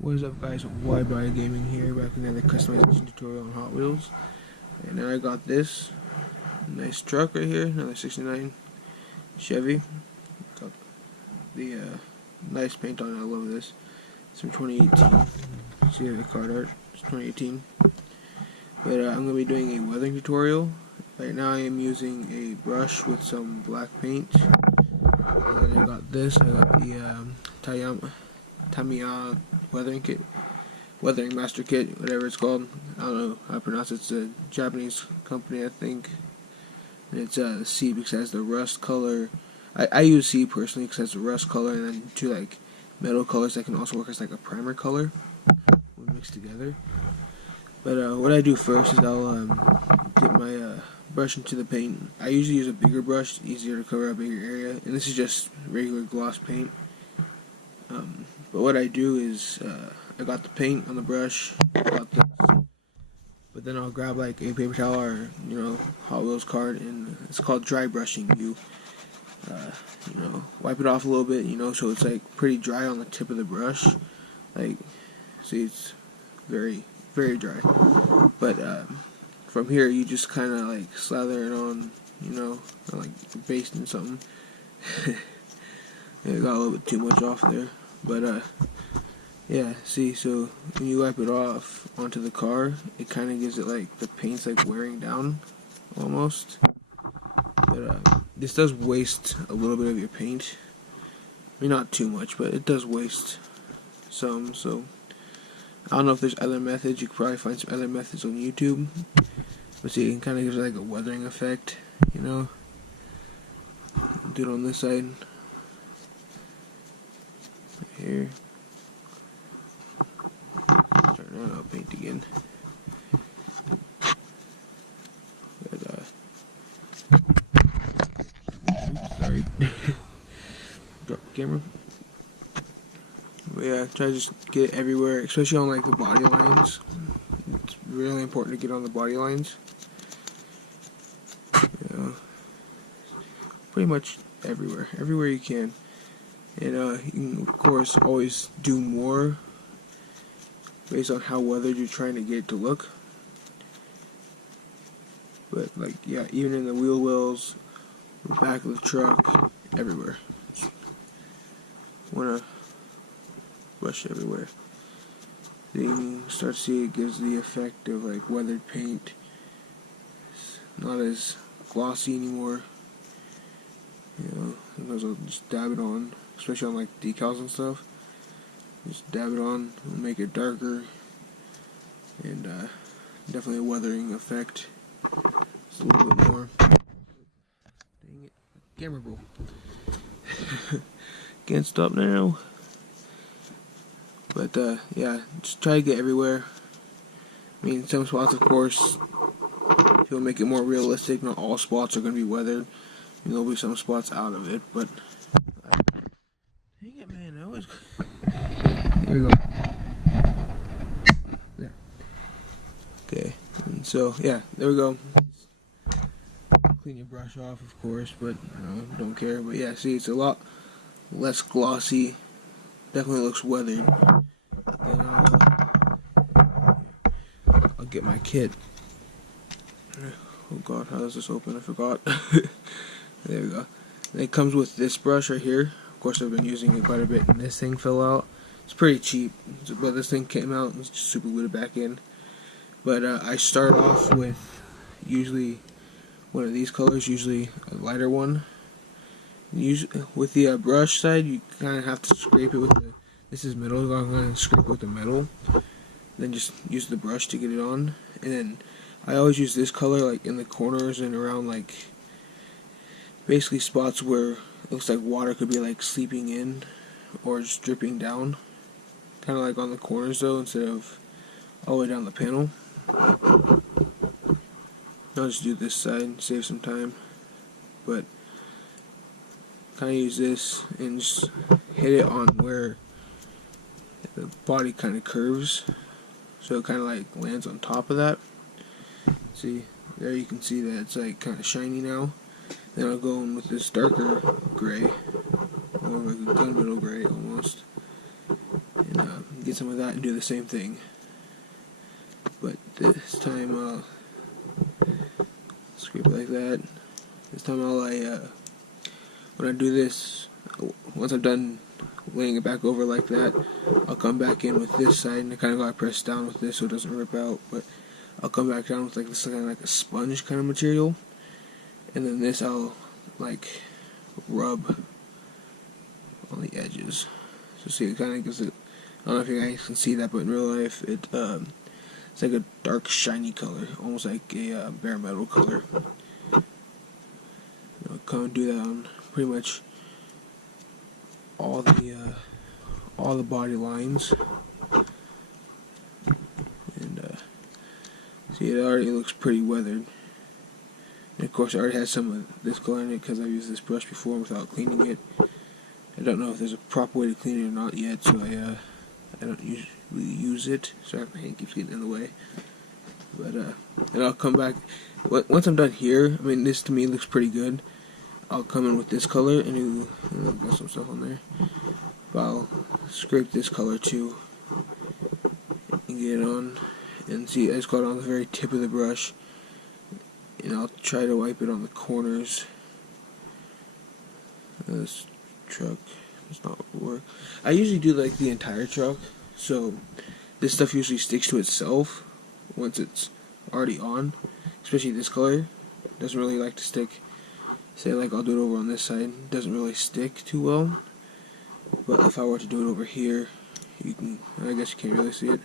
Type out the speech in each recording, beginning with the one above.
What is up, guys? YBI Gaming here, back with another customization tutorial on Hot Wheels. And now I got this nice truck right here, another 69 Chevy. Got the nice paint on it. I love this. It's from 2018. See the card art. It's 2018. But I'm going to be doing a weathering tutorial. Right now I am using a brush with some black paint. And then I got this. I got the Tamiya weathering master kit, whatever it's called. I don't know how to pronounce it. It's a Japanese company, I think. And it's C because it has the rust color. I use C personally because it has the rust color, and then two like metal colors that can also work as like a primer color when mixed together. But what I do first is I'll dip my brush into the paint. I usually use a bigger brush, it's easier to cover a bigger area, and this is just regular gloss paint. But what I do is I got the paint on the brush, got this, but then I'll grab like a paper towel or Hot Wheels card, and it's called dry brushing. You wipe it off a little bit, so it's like pretty dry on the tip of the brush. Like, see, it's very very dry. But from here you just kind of like slather it on, like basting something. It got a little bit too much off there. But yeah, see, so when you wipe it off onto the car, it kind of gives it like the paint's like wearing down almost. But this does waste a little bit of your paint. I mean, not too much, but it does waste some. So I don't know if there's other methods. You could probably find some other methods on YouTube. But see, it kind of gives it like a weathering effect, Do it on this side. Here. Start that out, paint again. But, oops, sorry. Drop the camera. But yeah, try to just get it everywhere, especially on like the body lines. It's really important to get on the body lines. Pretty much everywhere you can. And you can, of course, always do more based on how weathered you're trying to get it to look. But, like, yeah, even in the wheel wells, the back of the truck, everywhere. Want to brush everywhere. Then you can start to see it gives the effect of, like, weathered paint. It's not as glossy anymore. Sometimes I'll just dab it on, especially on like decals and stuff. Just dab it on, it'll make it darker, and definitely a weathering effect. Just a little bit more. Dang it, camera roll. Can't stop now. But yeah, just try to get everywhere. I mean, some spots, of course, if you'll make it more realistic, not all spots are going to be weathered. There'll be some spots out of it, but dang it, man! I was. Here we go. There. Okay, and so yeah, there we go. Clean your brush off, of course, but don't care. But yeah, see, it's a lot less glossy. Definitely looks weathered. Then I'll get my kit. Oh God, how does this open? I forgot. There we go. And it comes with this brush right here. Of course, I've been using it quite a bit, and this thing fell out. It's pretty cheap, but this thing came out and just super glued it back in. But I start off with usually one of these colors, usually a lighter one. Usually, with the brush side, you kind of have to scrape it with the. This is metal. I'm going to scrape with the metal. Then just use the brush to get it on, and then I always use this color like in the corners and around like. Basically spots where it looks like water could be like seeping in or just dripping down. Kind of like on the corners though, instead of all the way down the panel. I'll just do this side, save some time. But kind of use this and just hit it on where the body kind of curves. So it kind of like lands on top of that. See, there you can see that it's like kind of shiny now. Then I'll go in with this darker gray, more like a gunmetal gray almost, and get some of that and do the same thing. But this time I'll scrape it like that. This time when I do this, once I'm done laying it back over like that, I'll come back in with this side, and I kind of gotta press down with this so it doesn't rip out, but I'll come back down with like this kind of like a sponge kind of material, and then this I'll like rub on the edges. So see, it kind of gives it, I don't know if you guys can see that, but in real life it's like a dark shiny color, almost like a bare metal color. I'll come and do that on pretty much all the body lines, and see, it already looks pretty weathered. And of course, it already has some of this color in it because I've used this brush before without cleaning it. I don't know if there's a proper way to clean it or not yet, so I don't usually use it. Sorry, my hand keeps getting in the way. But and I'll come back once I'm done here. I mean, this to me looks pretty good. I'll come in with this color and got some stuff on there. But I'll scrape this color too and get it on. And see, I just got it on the very tip of the brush, and I'll try to wipe it on the corners. This truck does not work. I usually do like the entire truck, so this stuff usually sticks to itself once it's already on. Especially this color doesn't really like to stick. Say like I'll do it over on this side, it doesn't really stick too well. But if I were to do it over here, you can, I guess you can't really see it.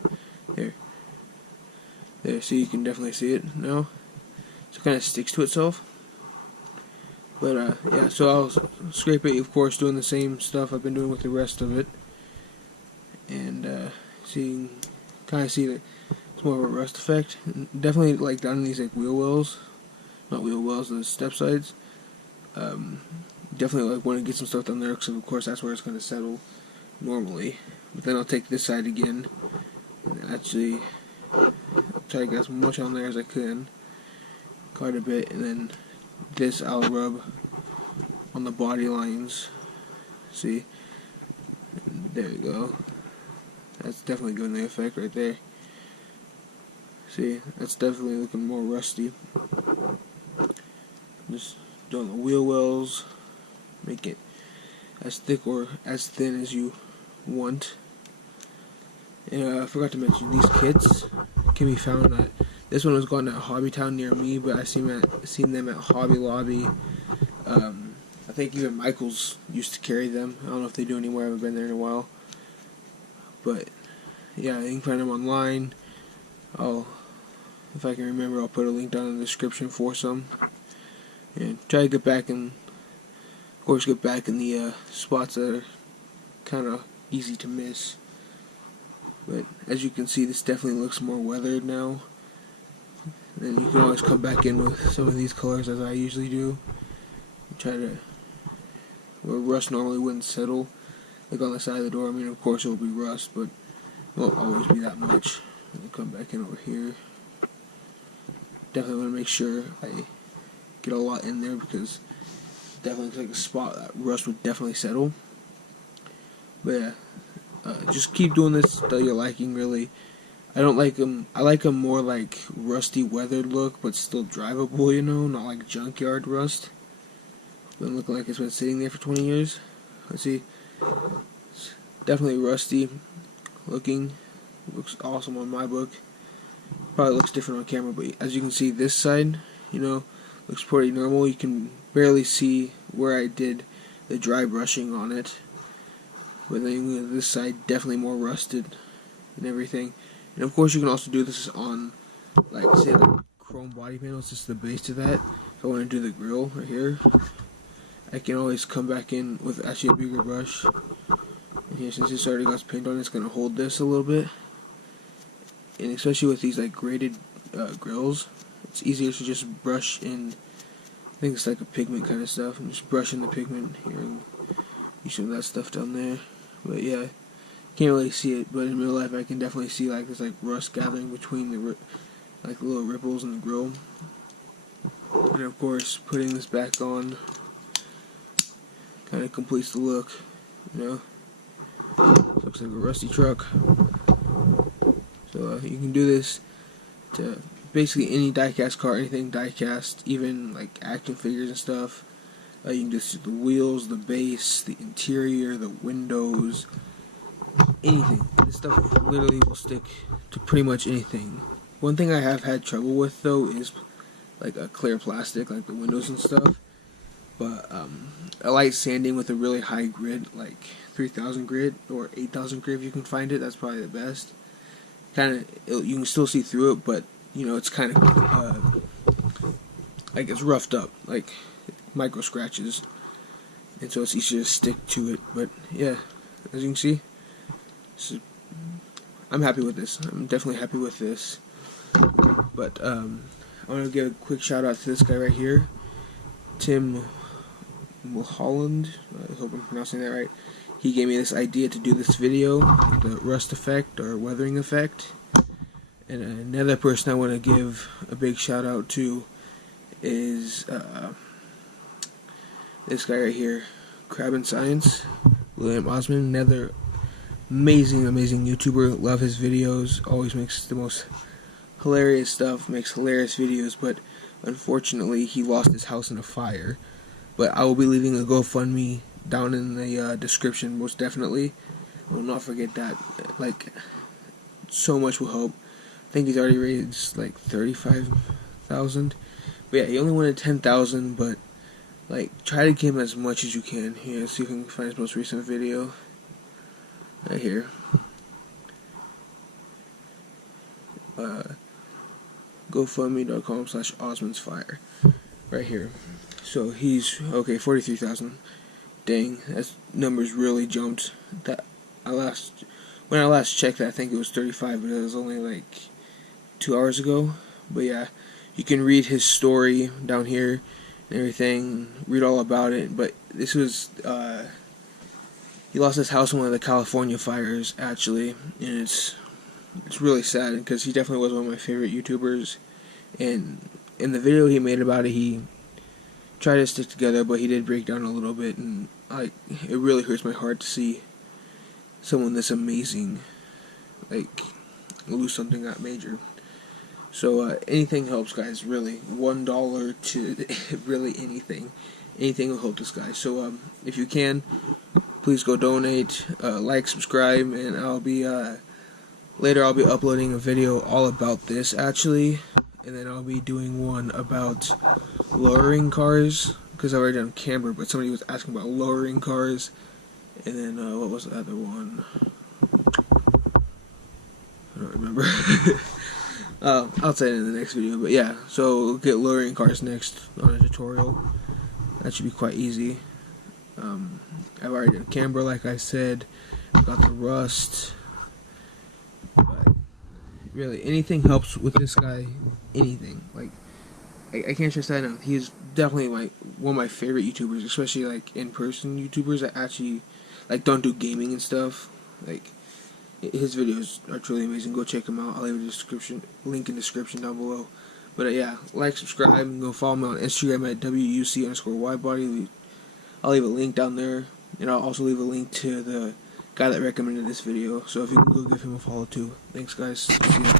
There, see, you can definitely see it now. So it kind of sticks to itself. But yeah, so I'll scrape it, of course, doing the same stuff I've been doing with the rest of it. And so you can kind of see that it's more of a rust effect. And definitely like down in these like wheel wells, not wheel wells, the step sides. Definitely like want to get some stuff down there, because of course that's where it's going to settle normally. But then I'll take this side again and actually I'll try to get as much on there as I can, quite a bit, and then this I'll rub on the body lines. See, and there you go. That's definitely giving the effect right there. See, that's definitely looking more rusty. Just doing the wheel wells, make it as thick or as thin as you want. And I forgot to mention, these kits can be found at, this one was gotten at Hobby Town near me, but I've seen them at Hobby Lobby. I think even Michael's used to carry them. I don't know if they do anymore, I haven't been there in a while. But yeah, you can find them online. If I can remember, I'll put a link down in the description for some. And try to get back in, of course, get back in the spots that are kind of easy to miss. But as you can see, this definitely looks more weathered now. And you can always come back in with some of these colors, as I usually do. And try to, where rust normally wouldn't settle, like on the side of the door. I mean, of course it'll be rust, but it won't always be that much. And come back in over here. Definitely want to make sure I get a lot in there, because it definitely looks like a spot that rust would definitely settle. But yeah, just keep doing this till you're liking, really. I don't like them. I like them more like rusty, weathered look, but still drivable, you know, not like junkyard rust. Doesn't look like it's been sitting there for 20 years. Let's see. It's definitely rusty looking. Looks awesome on my book. Probably looks different on camera, but as you can see, this side, you know, looks pretty normal. You can barely see where I did the dry brushing on it. But then this side, definitely more rusted and everything. And of course, you can also do this on, like, say, the chrome body panels, just the base of that. If I want to do the grill right here, I can always come back in with actually a bigger brush. And here, since it's already got paint on it, it's going to hold this a little bit. And especially with these like graded grills, it's easier to just brush in. I think it's like a pigment kind of stuff, and just brush in the pigment here and use some of that stuff down there. But yeah, can't really see it, but in real life I can definitely see like this like rust gathering between the like little ripples in the grill. And of course, putting this back on kind of completes the look, you know. Looks like a rusty truck. So you can do this to basically any diecast car, anything diecast, even like action figures and stuff. You can just do the wheels, the base, the interior, the windows, anything. This stuff literally will stick to pretty much anything. One thing I have had trouble with though is like a clear plastic, like the windows and stuff. But I like sanding with a really high grit, like 3000 grit or 8000 grit if you can find it. That's probably the best. You can still see through it, but you know it's kind of like it's roughed up, like micro scratches, and so it's easier to stick to it. But yeah, as you can see, I'm happy with this. I'm definitely happy with this. But I want to give a quick shout out to this guy right here, Tim Mulholland. I hope I'm pronouncing that right. He gave me this idea to do this video, the rust effect or weathering effect. And another person I want to give a big shout out to is this guy right here, Crab and Science, William Osmond. Another amazing YouTuber. Love his videos. Always makes the most hilarious stuff. Makes hilarious videos. But unfortunately, he lost his house in a fire. But I will be leaving a GoFundMe down in the description, most definitely. I will not forget that. Like, so much will help. I think he's already raised like 35,000. But yeah, he only wanted 10,000. But like, try to give him as much as you can. Here, see if we can find his most recent video. Right here. GoFundMe.com/OsmondsFire. Right here. So he's okay. 43,000. Dang, that number's really jumped. When I last checked, I think it was 35, but it was only like 2 hours ago. But yeah, you can read his story down here and everything. Read all about it. But this was he lost his house in one of the California fires, actually, and it's really sad because he definitely was one of my favorite YouTubers. And in the video he made about it, he tried to stick together, but he did break down a little bit, and it really hurts my heart to see someone this amazing like lose something that major. So anything helps, guys. Really, $1 to really anything will help this guy. So if you can, please go donate, like, subscribe, and later I'll be uploading a video all about this actually. And then I'll be doing one about lowering cars, because I've already done camber, but somebody was asking about lowering cars. And then, what was the other one? I don't remember. I'll say it in the next video, but yeah, so we'll get lowering cars next on a tutorial. That should be quite easy. I've already done camber, like I said. Got the rust. But really, anything helps with this guy. Anything. Like, I can't stress that enough. He's definitely like one of my favorite YouTubers, especially like in-person YouTubers that actually like don't do gaming and stuff. Like, his videos are truly amazing. Go check him out. I'll leave a link in the description down below. But yeah, like, subscribe, and go follow me on Instagram at WUC_widebody. I'll leave a link down there, and I'll also leave a link to the guy that recommended this video. So if you can go give him a follow too. Thanks, guys. See ya.